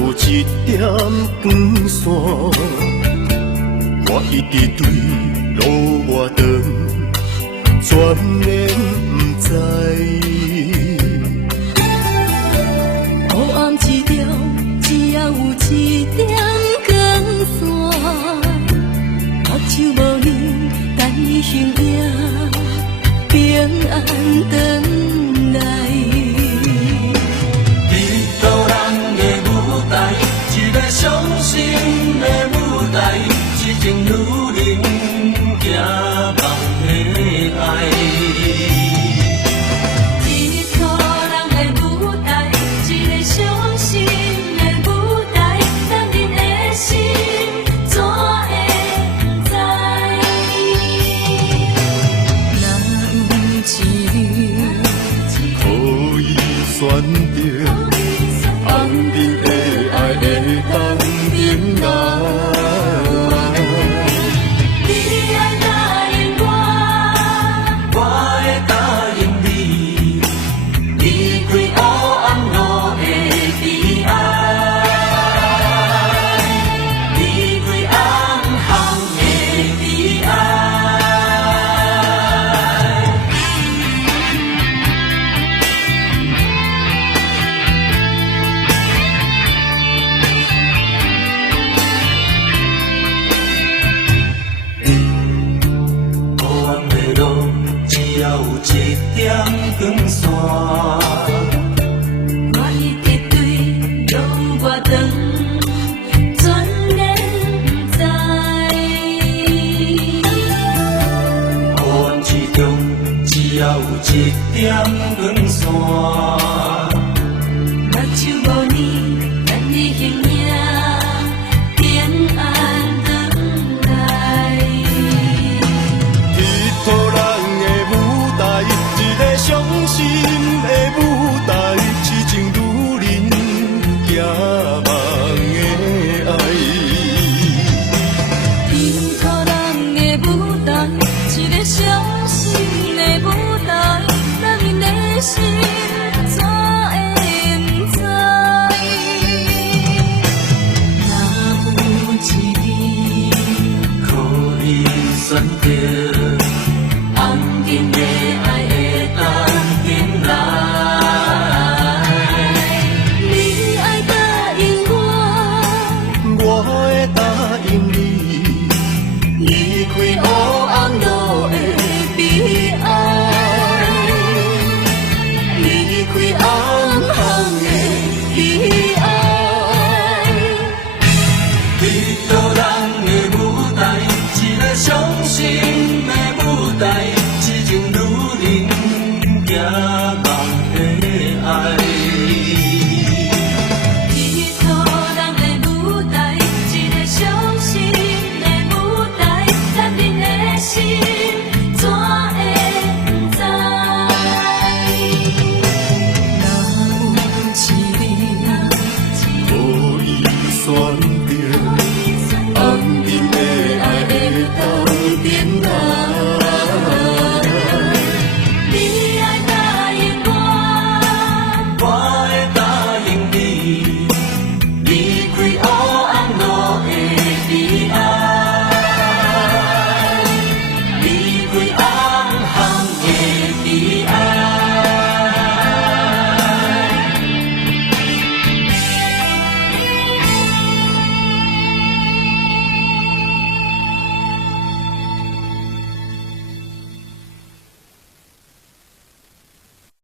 有一点光线，我一直对路外长，全然不知。黑暗一条，只要有一点光线，目睭无你，等你形影，平安回来。伤心的舞台，一情女人行梦的爱。一个人的舞台，一个伤心的舞台，男人的心怎会不知？若有一日可以选择，红尘的爱会当忍耐。你爱答应我，我会答应你，离开黑暗路的悲哀，离开暗巷的悲哀。只要有一点光线，我一直对路外长，全然不知。黑暗之中，只要有一点光线，目睭无你，等你形影，平安回来。一个人一个伤心的舞台，痴情女人行梦的爱。一个人的舞台，一个伤心的舞台，男人的心怎会不知？若有一日可以选择，红尘的爱会当忍耐。你爱答应我，我会答应你，离开黑暗路的悲哀，离开暗巷的悲哀。一个人的舞台，一个伤心的舞台，痴情女人行梦的爱。一个人的舞台，一个伤心的舞台，男人的心怎会不知？若有一日可以选